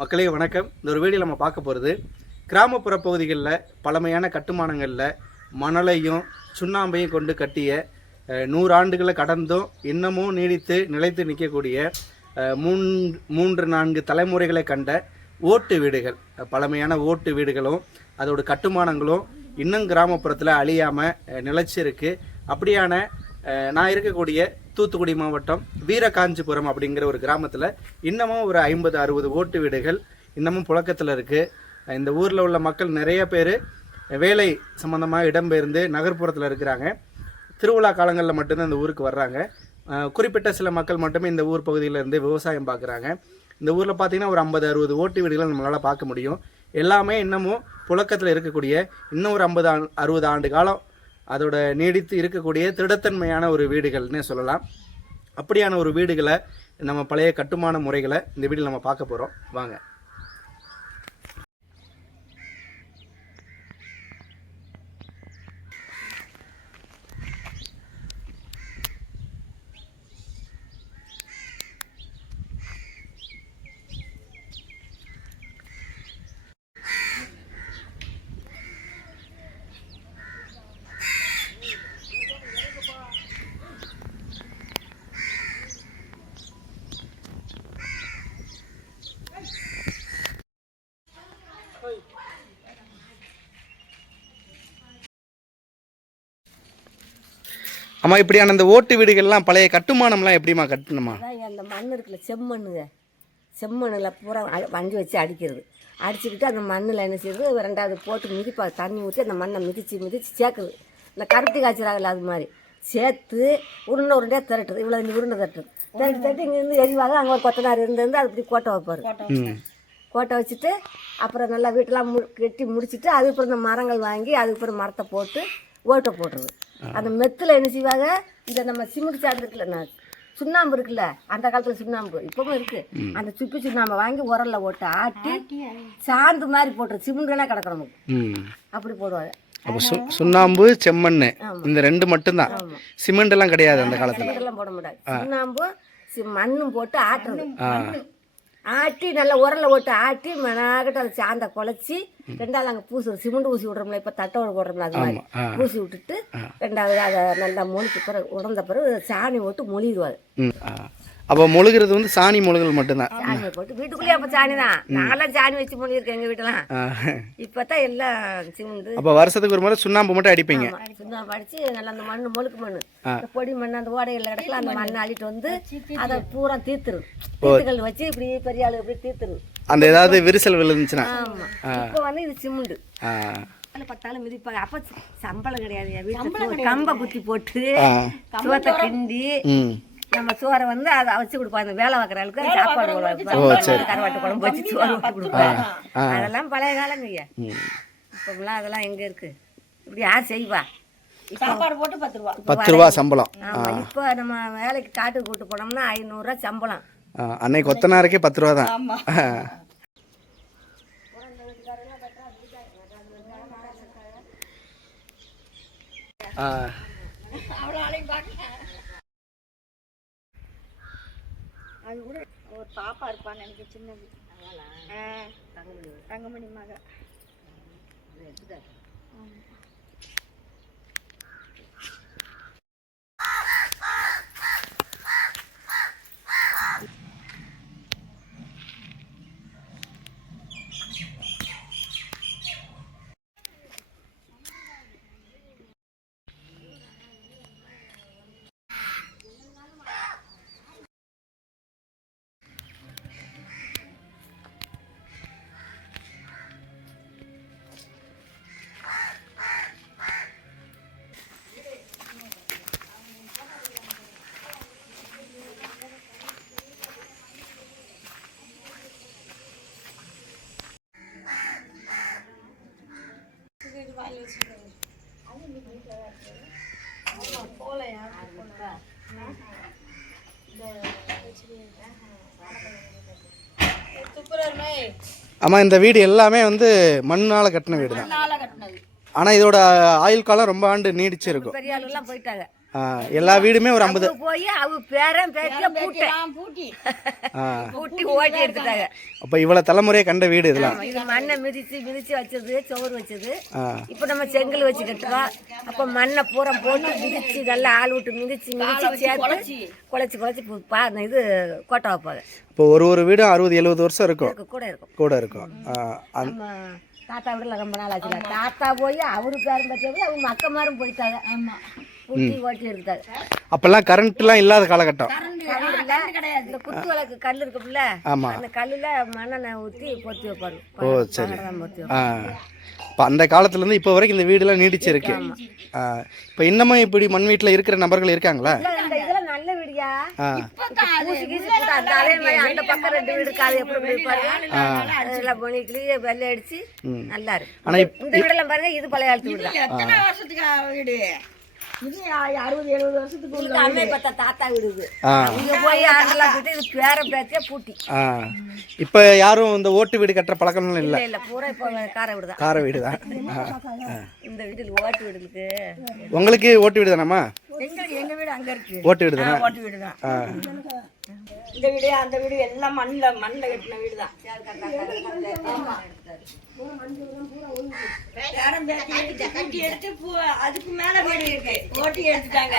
மக்களே வணக்கம். இந்த ஒரு வீடியோ நம்ம பார்க்க போகிறது கிராமப்புற பகுதிகளில் பழமையான கட்டுமானங்களில் மணலையும் சுண்ணாம்பையும் கொண்டு கட்டிய நூறாண்டுகளை நூறு கடந்தும் இன்னமும் நீடித்து நிலைத்து நிற்கக்கூடிய மூன் மூன்று நான்கு தலைமுறைகளை கண்ட ஓட்டு வீடுகள். பழமையான ஓட்டு வீடுகளும் அதோட கட்டுமானங்களும் இன்னும் கிராமப்புறத்தில் அழியாமல் நிலைச்சிருக்கு. அப்படியான நான் இருக்கக்கூடிய தூத்துக்குடி மாவட்டம் வீரகாஞ்சிபுரம் அப்படிங்கிற ஒரு கிராமத்தில் இன்னமும் ஒரு ஐம்பது அறுபது ஓட்டு வீடுகள் இன்னமும் புழக்கத்தில் இருக்குது இந்த ஊரில் உள்ள மக்கள் நிறைய பேர் வேலை சம்மந்தமாக இடம்பெயர்ந்து நகர்ப்புறத்தில் இருக்கிறாங்க. திருவிழா காலங்களில் மட்டும்தான் இந்த ஊருக்கு வர்றாங்க. குறிப்பிட்ட சில மக்கள் மட்டுமே இந்த ஊர் பகுதியிலேருந்து விவசாயம் பார்க்குறாங்க இந்த ஊரில் பார்த்தீங்கன்னா ஒரு ஐம்பது அறுபது ஓட்டு வீடுகளை நம்மளால் பார்க்க முடியும். எல்லாமே இன்னமும் புழக்கத்தில் இருக்கக்கூடிய இன்னும் ஒரு ஐம்பது அறுபது ஆண்டு காலம் அதோட நீடித்து இருக்கக்கூடிய திடத்தன்மையான ஒரு வீடுகள்னே சொல்லலாம். அப்படியான ஒரு வீடுகளை நம்ம பழைய கட்டுமான முறைகளை இந்த வீடியோவில் நம்ம பார்க்க போகிறோம் வாங்க. அம்மா இப்படியான இந்த ஓட்டு வீடுகள்லாம் பழைய கட்டுமானம்லாம் எப்படிம்மா கட்டணுமா? அதான் அந்த மண் இருக்குல்ல செம்மண்ணுங்க. செம்மண்ணில் பூரா அ- வண்டி வச்சு அடிக்கிறது. அடிச்சுக்கிட்டு அந்த மண்ணில் என்ன செய்யுது? ரெண்டாவது போட்டு மிதிப்பா தண்ணி ஊற்றி அந்த மண்ணை மிதித்து மிதித்து சேர்க்குது. இந்த கருத்தி காய்ச்சறாங்கல்ல அது மாதிரி. சேர்த்து உருண்டை உருண்டையாக திரட்டுது இவ்வளோ இந்த உருண்டை தட்டுறது திரட்டி தட்டி இங்கேருந்து எரிவாக அங்கே ஒரு கொத்தனார் இருந்து அது இப்படி கோட்டை வைப்பார். கோட்டை வச்சுட்டு. அப்புறம் நல்லா வீட்டெலாம் மு கட்டி முடிச்சிட்டு அதுக்கப்புறம் இந்த மரங்கள் வாங்கி அதுக்கப்புறம் மரத்தை போட்டு ஓட்டை போட்டுருது அந்த மெத்தில் என்ன செய்வாங்க? இந்த நம்ம சிமெண்ட் இருக்குல்ல நான் சுண்ணாம்பு இருக்குல்ல அந்த காலத்தில் சுண்ணாம்பு இப்பவும் இருக்கு. அந்த சுப்பி சுண்ணாம்பை வாங்கி உரல்ல போட்டு ஆட்டி சாந்து மாதிரி போட்டுரு சிமெண்ட்னா கிடக்கும் நமக்கு அப்படி போடுவாங்க அப்போ சு சுண்ணாம்பு செம்மண் இந்த ரெண்டு மட்டும்தான். சிமெண்ட் எல்லாம் கிடையாது அந்த காலத்தில். சிமெண்ட் எல்லாம் போட முடியாது. சுண்ணாம்பும் சி- மண்ணும் போட்டு ஆட்டுறது. ஆட்டி நல்லா உரல்ல போட்டு ஆட்டி மெனாக்கிட்ட அதை சாந்த குழச்சி ரெண்டாவது அங்கே பூசி சிமெண்ட் ஊசி விடுறோம்ல இப்போ தட்டை போடுறோம்ல அது மாதிரி. பூசி விட்டுட்டு ரெண்டாவது அதை நல்லா மொழிக்கு பிறகு உடந்த பிறகு சாணி போட்டு மொழிடுவாங்க ம் ஆ. அப்போ மொழுகிறது வந்து சாணி மொழுகல் மட்டும்தான். சாணியை போட்டு வீட்டுக்குள்ளேயே அப்போ சாணி தான் நாங்களாம் சாணி வச்சு மொழியிருக்கேன் எங்கள் வீட்டெல்லாம் ஆ. இப்போ தான் எல்லாம் சிமெண்ட் அப்போ வருஷத்துக்கு ஒரு முறை சுண்ணாம்பு மட்டும் அடிப்பீங்க. சுண்ணாம்பு அடிச்சு நல்லா அந்த மண் முழுக்கு மண் இந்த பொடி மண் அந்த ஓடைகளில் கிடக்கல அந்த மண்ணை அள்ளிட்டு வந்து அதை பூரா தீர்த்துரு தீர்த்துகள் வச்சு இப்படி பெரிய ஆளு இப்படி தீர்த்துரு அந்த ஏதாவது விரிசல் விழுந்துச்சுன்னா. இப்போ வந்து இது சிமெண்ட். பத்தாலும் மிதிப்பாங்க. அப்ப சம்பளம் கிடையாது. வீட்டுல கம்பை குத்தி போட்டு சோத்தை கிண்டி நம்ம சோறை வந்து அதை வச்சு கொடுப்பாங்க வேலை பார்க்குற ஆளுக்கு சாப்பாடு கருவாட்டு குழம்பு வச்சு சோறு கொடுப்பாங்க அதெல்லாம் பழைய காலங்க ஐயா. இப்போலாம் அதெல்லாம் எங்க இருக்கு? இப்படி யார் செய்வா? பத்து ரூபா. சம்பளம். இப்போ நம்ம வேலைக்கு காட்டுக்கு கூட்டு போனோம்னா ஐநூறுரூவா சம்பளம். அன்னைக்கு கொத்தனாருக்கே பத்து ரூபா தான். ஆமா. ஆ. அவ்வளோ ஆளையும் பார்க்கல அது கூட ஒரு பாப்பா இருப்பான்னு எனக்கு சின்னது. ஆ, தங்கமணி. மக. ஆமா இந்த வீடு எல்லாமே வந்து மண்ணால கட்டின வீடு தான் நாளை கட்டினது. ஆனா இதோட ஆயுள் காலம் ரொம்ப ஆண்டு பெரிய ஆளுலாம் போயிட்டாங்க. எல்லா வீடுமே ஒரு ஐம்பது. போய் அவங்க பேரன் பேத்திய பூட்டை. பூட்டி. ஓட்டி எடுத்துட்டாங்க. அப்போ இவ்வளோ தலைமுறையை கண்ட வீடு இதெல்லாம். மண்ணை மிதிச்சு மிதிச்சு வச்சது சோறு வச்சது. இப்போ நம்ம செங்கல் வச்சு கட்டுறோம் அப்போ மண்ணை பூரா போட்டு மிதிச்சு நல்லா ஆள் விட்டு மிதிச்சு மிதிச்சு சேர்த்து குழச்சி. குழச்சி பு- இது கோட்டை வைப்பாங்க. இப்போ ஒரு ஒரு வீடும் அறுபது எழுபது வருஷம் இருக்கும். கூட இருக்கும். கூட இருக்கும். தாத்தா வீடுல ரொம்ப நாள் ஆச்சுல. தாத்தா போய் அவரு பேரும் பற்றி அவங்க மக்கமாரும் போயிட்டாங்க. ஆமா. பூட்டி ஓட்டி அப்பெல்லாம் கரண்ட்லாம் இல்லாத காலகட்டம். கிடையாது. இந்த குத்து விளக்கு கல் இருக்குல்ல ஆமா. அந்த கல்லுல மண்ணெண்ணெய் ஊற்றி பொத்தி வைப்பாரு. ஓ சரி. பொத்தி இப்போ அந்த காலத்துலேருந்து இப்போ வரைக்கும் இந்த வீடெல்லாம் நீடிச்சிருக்கு ஆ. இப்போ இன்னமும் இப்படி மண் வீட்டில் இருக்கிற நபர்கள் இருக்காங்களா? நல்ல வீடியா? அந்த பக்கம் ரெண்டு வீடு காது எப்படி பொணிக்கிளி வெள்ளை அடிச்சு நல்லா இருக்கு. ஆனா இப்ப- இந்த வீடெல்லாம் பாருங்க இது பழைய காலத்து வீடு? வீடு இது அறுபது எழுபது வருஷத்துக்கு அம்மை பார்த்தா தாத்தா வீடு இது ஆ. இங்க போய் ஆண்டெல்லாம் இது பேர பேத்தியா பூட்டி. இப்போ யாரும் இந்த ஓட்டு வீடு கட்டுற பழக்கம்லாம் இல்லை? இல்ல இல்ல பூரா இப்போ கார வீடு தான் கார வீடு தான் இந்த வீட்டில் ஓட்டு வீடுக்கு உங்களுக்கு ஓட்டு வீடு தானம்மா எங்க எங்க வீடு அங்க இருக்கு. ஓட்டு வீடு தானே? ஓட்டு வீடு தான். இந்த வீடு அந்த வீடு எல்லாம் மண்ணில் மண்ணில் கட்டின வீடு தான். பேரம் கட்டி எடுத்து பூ அதுக்கு மேல வீடு இருக்கு. ஓட்டி எடுத்துட்டாங்க.